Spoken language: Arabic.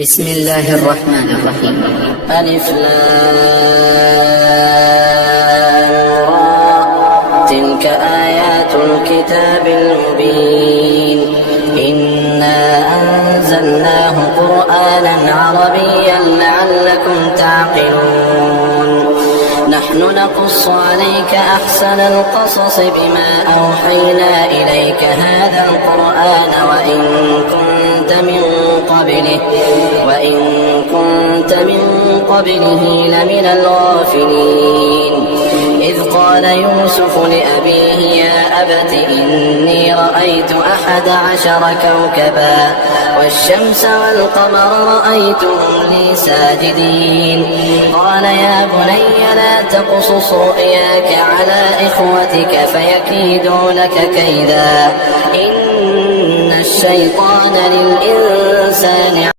بسم الله الرحمن الرحيم. ألف لام را، تلك آيات الكتاب المبين. إنا أنزلناه قرآنا عربيا لعلكم تعقلون. نحن نقص عليك أحسن القصص بما أوحينا إليك هذا القرآن وإن كنت من قبله لمن الغافلين. إذ قال يوسف لأبيه يا أبت إني رأيت 11 كوكبا والشمس والقمر رأيتهم لي ساجدين. قال يا بني لا تقصص رؤياك على إخوتك فيكيدوا لك كيدا. إن الشيطان للإنسان